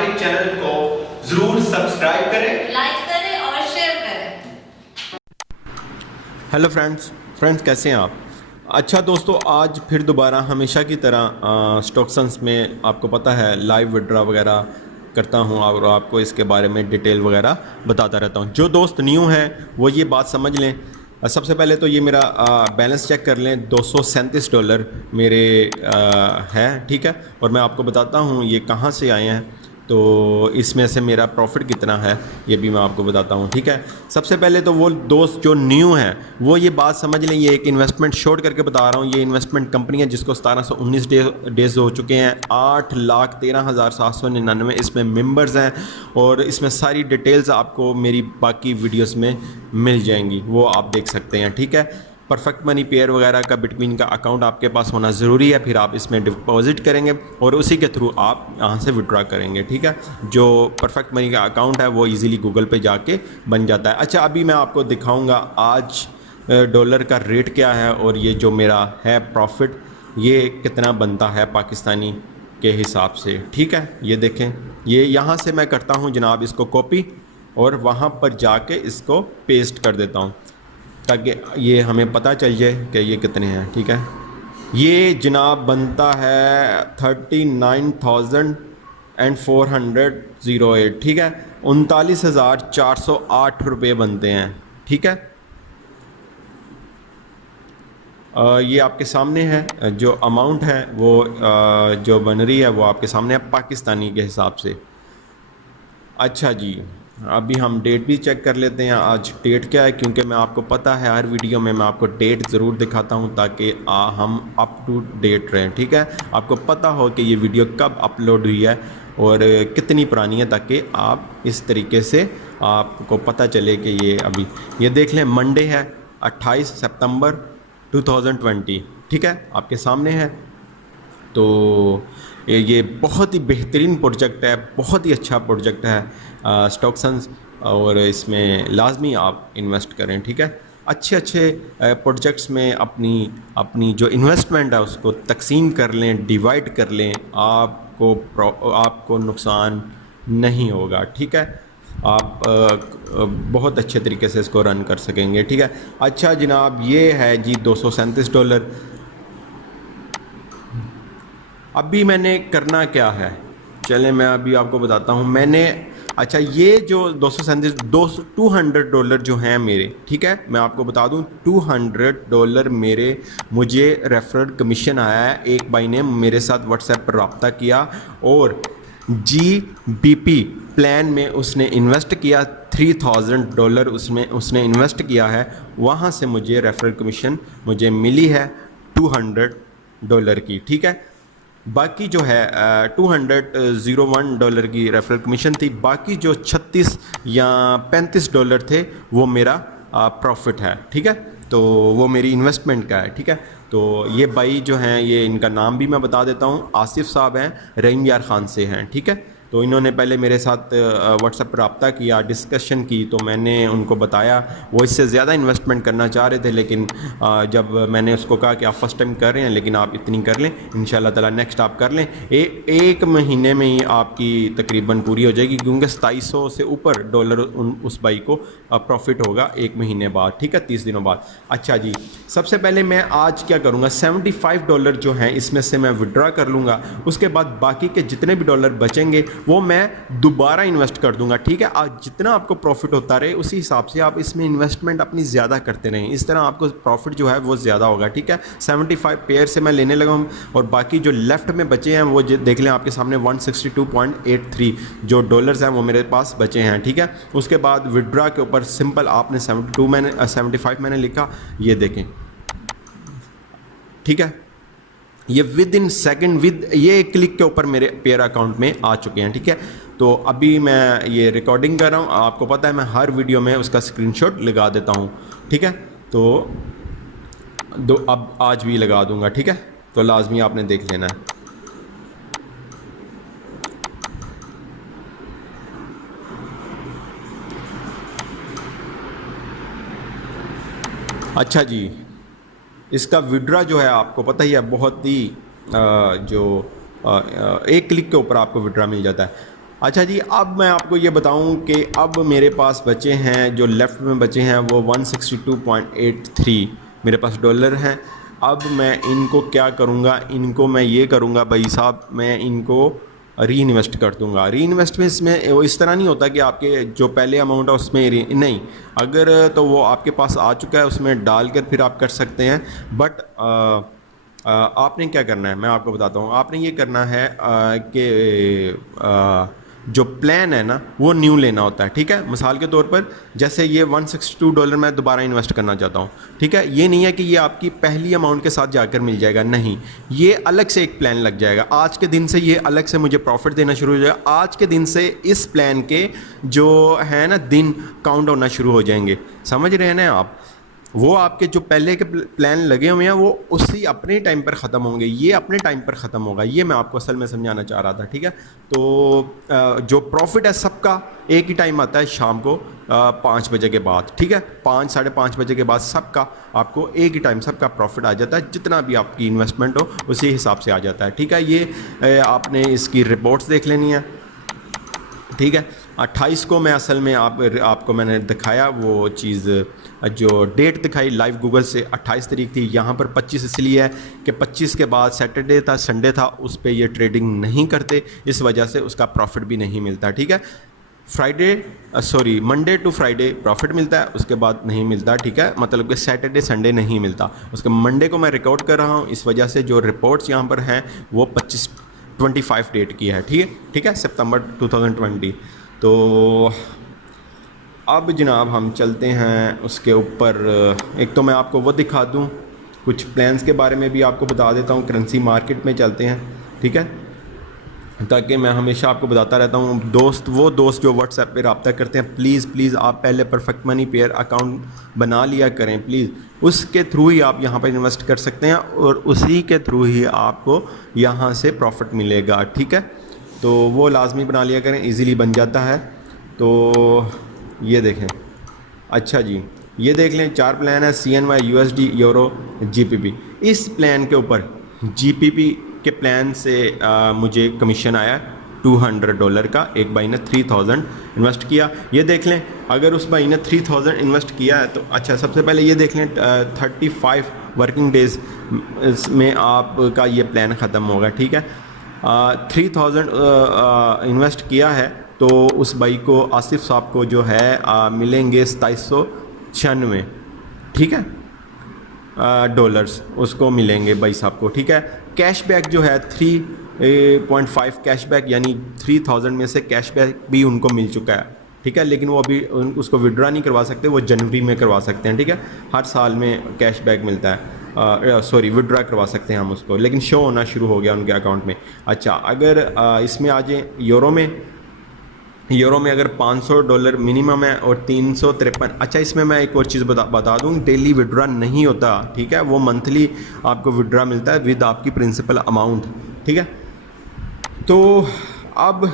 हमारे चैनल को जरूर सब्सक्राइब करें, लाइक करें और शेयर करें। हेलो फ्रेंड्स कैसे हैं आप। अच्छा दोस्तों, आज फिर दोबारा हमेशा की तरह स्टॉक्सन्स में आपको पता है लाइव विड्रॉ वगैरह करता हूं और आपको इसके बारे में डिटेल वगैरह बताता रहता हूं। जो दोस्त न्यू हैं वो ये बात समझ लें। सबसे पहले तो ये मेरा बैलेंस चेक कर लें। $237 मेरे है, ठीक है। और मैं आपको बताता हूं ये कहां से आए हैं, तो इसमें से मेरा प्रॉफिट कितना है ये भी मैं आपको बताता हूँ, ठीक है। सबसे पहले तो वो दोस्त जो न्यू हैं वो ये बात समझ लें, ये एक इन्वेस्टमेंट शॉर्ट करके बता रहा हूँ। ये इन्वेस्टमेंट कंपनी है जिसको 1719 डेज हो चुके हैं। 8,13,799 इसमें मेंबर्स हैं और इसमें सारी डिटेल्स आपको मेरी बाकी वीडियोस में मिल जाएंगी, वो आप देख सकते हैं, ठीक है। परफेक्ट मनी पेयर वगैरह का बिटकॉइन का अकाउंट आपके पास होना ज़रूरी है, फिर आप इसमें डिपॉजिट करेंगे और उसी के थ्रू आप यहाँ से विड्रॉ करेंगे, ठीक है। जो परफेक्ट मनी का अकाउंट है वो इजीली गूगल पे जाके बन जाता है। अच्छा, अभी मैं आपको दिखाऊंगा आज डॉलर का रेट क्या है और ये जो मेरा है प्रॉफिट ये कितना बनता है पाकिस्तानी के हिसाब से, ठीक है। ये देखें, ये यहाँ से मैं करता हूँ जनाब इसको कॉपी और वहाँ पर जाके इसको पेस्ट कर देता हूँ ताकि ये हमें पता चल जाए कि ये कितने हैं, ठीक है। ये जनाब बनता है 39,408, ठीक है। 39,408 रुपये बनते हैं, ठीक है। ये आपके सामने है, जो अमाउंट है वो जो बन रही है वो आपके सामने है पाकिस्तानी के हिसाब से। अच्छा जी, अभी हम डेट भी चेक कर लेते हैं आज डेट क्या है, क्योंकि मैं आपको पता है हर वीडियो में मैं आपको डेट ज़रूर दिखाता हूं ताकि हम अप टू डेट रहें, ठीक है। आपको पता हो कि ये वीडियो कब अपलोड हुई है और कितनी पुरानी है, ताकि आप इस तरीके से आपको पता चले कि ये अभी ये देख लें। मंडे है 28 सितंबर 2020, ठीक है, आपके सामने है। तो ये बहुत ही बेहतरीन प्रोजेक्ट है, बहुत ही अच्छा प्रोजेक्ट है स्टॉक्सन्स, और इसमें लाजमी आप इन्वेस्ट करें, ठीक है। अच्छे प्रोजेक्ट्स में अपनी जो इन्वेस्टमेंट है उसको तकसीम कर लें, डिवाइड कर लें, आपको नुकसान नहीं होगा, ठीक है। आप बहुत अच्छे तरीके से इसको रन कर सकेंगे, ठीक है। अच्छा जनाब, ये है जी $237। अभी मैंने करना क्या है, चलें मैं अभी आपको बताता हूँ। मैंने अच्छा, ये जो $200 जो हैं मेरे, ठीक है, मैं आपको बता दूँ $200 मेरे मुझे रेफरल कमीशन आया है। एक भाई ने मेरे साथ व्हाट्सएप पर रब्ता किया और GBP प्लान में उसने इन्वेस्ट किया, $3,000 उसने इन्वेस्ट किया है। वहाँ से मुझे रेफरल कमीशन मुझे मिली है $200 की, ठीक है। बाकी जो है $201 की रेफरल कमीशन थी, बाकी जो 36 या $35 थे वो मेरा प्रॉफिट है, ठीक है। तो वो मेरी इन्वेस्टमेंट का है, ठीक है। तो ये भाई जो हैं, ये इनका नाम भी मैं बता देता हूँ, आसिफ साहब हैं, रहीम यार ख़ान से हैं, ठीक है। तो इन्होंने पहले मेरे साथ व्हाट्सएप पर रब्ता किया, डिस्कशन की, तो मैंने उनको बताया। वो इससे ज़्यादा इन्वेस्टमेंट करना चाह रहे थे, लेकिन जब मैंने उसको कहा कि आप फर्स्ट टाइम कर रहे हैं लेकिन आप इतनी कर लें, इंशाल्लाह ताला नेक्स्ट आप कर लें, एक महीने में ही आपकी तकरीबन पूरी हो जाएगी, क्योंकि 2700 से ऊपर डॉलर उस भाई को प्रॉफिट होगा एक महीने बाद, ठीक है, 30 दिनों बाद। अच्छा जी, सबसे पहले मैं आज क्या करूँगा, $75 जो हैं इसमें से मैं विड्रॉ कर लूँगा। उसके बाद बाकी के जितने भी डॉलर बचेंगे वो मैं दोबारा इन्वेस्ट कर दूंगा, ठीक है। आज जितना आपको प्रॉफिट होता रहे उसी हिसाब से आप इसमें इन्वेस्टमेंट अपनी ज़्यादा करते रहें, इस तरह आपको प्रॉफिट जो है वो ज़्यादा होगा, ठीक है। 75 पेयर से मैं लेने लगा हूँ और बाकी जो लेफ़्ट में बचे हैं वो देख लें आपके सामने 162.83 जो डॉलर्स हैं वो मेरे पास बचे हैं, ठीक है। उसके बाद विड्रॉ के ऊपर सिंपल आपने 75 मैंने लिखा, ये देखें, ठीक है। ये विद इन सेकंड ये क्लिक के ऊपर मेरे पेयर अकाउंट में आ चुके हैं, ठीक है। तो अभी मैं ये रिकॉर्डिंग कर रहा हूँ, आपको पता है मैं हर वीडियो में उसका स्क्रीनशॉट लगा देता हूँ, ठीक है। तो अब आज भी लगा दूंगा, ठीक है। तो लाजमी आपने देख लेना है। अच्छा जी, इसका विड्रॉ जो है आपको पता ही है, बहुत ही एक क्लिक के ऊपर आपको विड्रॉ मिल जाता है। अच्छा जी, अब मैं आपको ये बताऊं कि अब मेरे पास बचे हैं, जो लेफ़्ट में बचे हैं वो 162.83 मेरे पास डॉलर हैं। अब मैं इनको क्या करूंगा, इनको मैं ये करूंगा भाई साहब, मैं इनको री इन्वेस्ट कर दूंगा। री इन्वेस्टमेंट में वो इस तरह नहीं होता कि आपके जो पहले अमाउंट है उसमें नहीं, अगर तो वो आपके पास आ चुका है उसमें डाल कर फिर आप कर सकते हैं। बट आपने क्या करना है मैं आपको बताता हूँ। आपने ये करना है कि जो प्लान है ना वो न्यू लेना होता है, ठीक है। मिसाल के तौर पर जैसे ये $162 मैं दोबारा इन्वेस्ट करना चाहता हूँ, ठीक है। ये नहीं है कि ये आपकी पहली अमाउंट के साथ जाकर मिल जाएगा, नहीं, ये अलग से एक प्लान लग जाएगा। आज के दिन से ये अलग से मुझे प्रॉफिट देना शुरू हो जाएगा। आज के दिन से इस प्लान के जो है ना दिन काउंट होना शुरू हो जाएंगे, समझ रहे हैं ना आप। वो आपके जो पहले के प्लान लगे हुए हैं वो उसी अपने टाइम पर ख़त्म होंगे, ये अपने टाइम पर ख़त्म होगा। ये मैं आपको असल में समझाना चाह रहा था, ठीक है। तो जो प्रॉफिट है सबका एक ही टाइम आता है, शाम को 5 बजे के बाद, ठीक है। 5 साढ़े 5 बजे के बाद सबका आपको एक ही टाइम सबका प्रॉफिट आ जाता है, जितना भी आपकी इन्वेस्टमेंट हो उसी हिसाब से आ जाता है, ठीक है। ये आपने इसकी रिपोर्ट्स देख लेनी है, ठीक है। 28 को मैं असल में आपको मैंने दिखाया वो चीज़, जो डेट दिखाई लाइव गूगल से 28 तारीख थी। यहाँ पर 25 इसलिए है कि 25 के बाद सैटरडे था, संडे था, उस पर ये ट्रेडिंग नहीं करते, इस वजह से उसका प्रॉफिट भी नहीं मिलता, ठीक है। मंडे टू फ्राइडे प्रॉफिट मिलता है, उसके बाद नहीं मिलता, ठीक है। मतलब कि सैटरडे संडे नहीं मिलता। उसके मंडे को मैं रिकॉर्ड कर रहा हूँ, इस वजह से जो रिपोर्ट्स यहाँ पर हैं वो 25 डेट की है, ठीक है, सितंबर 2020। तो अब जनाब हम चलते हैं उसके ऊपर। एक तो मैं आपको वो दिखा दूँ, कुछ प्लान्स के बारे में भी आपको बता देता हूँ। करेंसी मार्केट में चलते हैं, ठीक है, ताकि मैं हमेशा आपको बताता रहता हूँ। वो दोस्त जो व्हाट्सएप पे रब्ता करते हैं, प्लीज़ आप पहले परफेक्ट मनी पेयर अकाउंट बना लिया करें प्लीज़। उसके थ्रू ही आप यहाँ पर इन्वेस्ट कर सकते हैं और उसी के थ्रू ही आपको यहाँ से प्रॉफिट मिलेगा, ठीक है। तो वो लाजमी बना लिया करें, इजीली बन जाता है। तो ये देखें, अच्छा जी, ये देख लें 4 प्लान है, CNY, USD, यूरो, GBP। इस प्लान के ऊपर GBP के प्लान से मुझे कमीशन आया $200 का। एक भाई ने 3000 इन्वेस्ट किया। ये देख लें, अगर उस भाई ने 3000 इन्वेस्ट किया है तो अच्छा, सबसे पहले ये देख लें 35 वर्किंग डेज़ में आपका ये प्लान ख़त्म होगा, ठीक है। 3000 इन्वेस्ट किया है तो उस भाई को, आसिफ साहब को जो है मिलेंगे 2796, ठीक है, डॉलर्स उसको मिलेंगे भाई साहब को, ठीक है। कैशबैक जो है 3.5 कैशबैक, यानी 3000 में से कैशबैक भी उनको मिल चुका है, ठीक है। लेकिन वो अभी उसको विड्रा नहीं करवा सकते, वो जनवरी में करवा सकते हैं, ठीक है। हर साल में कैशबैक मिलता है, विड्रा करवा सकते हैं हम उसको, लेकिन शो होना शुरू हो गया उनके अकाउंट में। अच्छा, अगर इसमें आ जाए यूरो में अगर $500 मिनिमम है और 353। अच्छा, इसमें मैं एक और चीज़ बता दूं, डेली विड्रा नहीं होता, ठीक है। वो मंथली आपको विड्रा मिलता है विद आपकी प्रिंसिपल अमाउंट, ठीक है। तो अब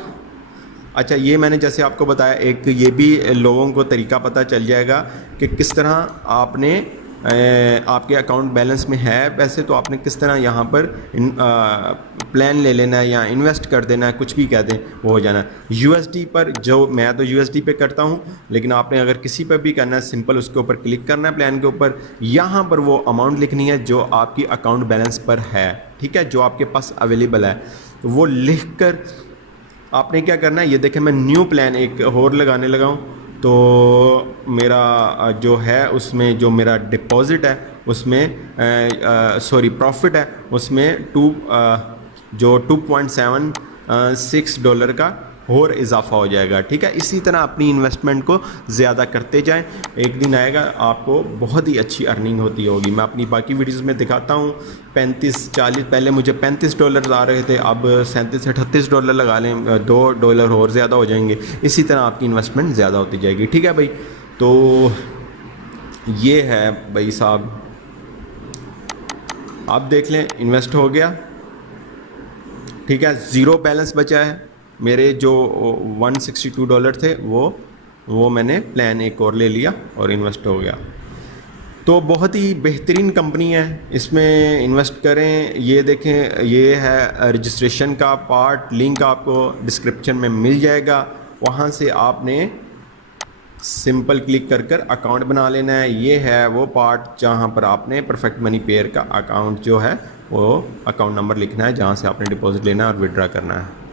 अच्छा, ये मैंने जैसे आपको बताया, एक ये भी लोगों को तरीका पता चल जाएगा कि किस तरह आपने आपके अकाउंट बैलेंस में है पैसे, तो आपने किस तरह यहाँ पर प्लान ले लेना है या इन्वेस्ट कर देना है, कुछ भी कह दें वो हो जाना है। USD पर, जो मैं तो USD पे करता हूँ, लेकिन आपने अगर किसी पर भी करना है, सिंपल उसके ऊपर क्लिक करना है प्लान के ऊपर, यहाँ पर वो अमाउंट लिखनी है जो आपकी अकाउंट बैलेंस पर है, ठीक है, जो आपके पास अवेलेबल है, तो वो लिख कर आपने क्या करना है। ये देखें, मैं न्यू प्लान एक और लगाने लगा हूँ, तो मेरा जो है उसमें जो मेरा डिपॉज़िट है उसमें प्रॉफिट है उसमें $2.76 का और इजाफा हो जाएगा, ठीक है। इसी तरह अपनी इन्वेस्टमेंट को ज़्यादा करते जाएं, एक दिन आएगा आपको बहुत ही अच्छी अर्निंग होती होगी। मैं अपनी बाकी वीडियोस में दिखाता हूँ। 35-40, पहले मुझे $35 आ रहे थे, अब $37-38 लगा लें, $2 और ज़्यादा हो जाएंगे। इसी तरह आपकी इन्वेस्टमेंट ज़्यादा होती जाएगी, ठीक है भाई। तो ये है भाई साहब, आप देख लें, इन्वेस्ट हो गया, ठीक है। ज़ीरो बैलेंस बचा है। मेरे जो $162 थे वो मैंने प्लान एक और ले लिया और इन्वेस्ट हो गया। तो बहुत ही बेहतरीन कंपनी है, इसमें इन्वेस्ट करें। ये देखें, ये है रजिस्ट्रेशन का पार्ट, लिंक आपको डिस्क्रिप्शन में मिल जाएगा। वहाँ से आपने सिंपल क्लिक कर कर अकाउंट बना लेना है। ये है वो पार्ट जहाँ पर आपने परफेक्ट मनी पेयर का अकाउंट जो है वो अकाउंट नंबर लिखना है, जहाँ से आपने डिपॉजिट लेना है और विड्रा करना है।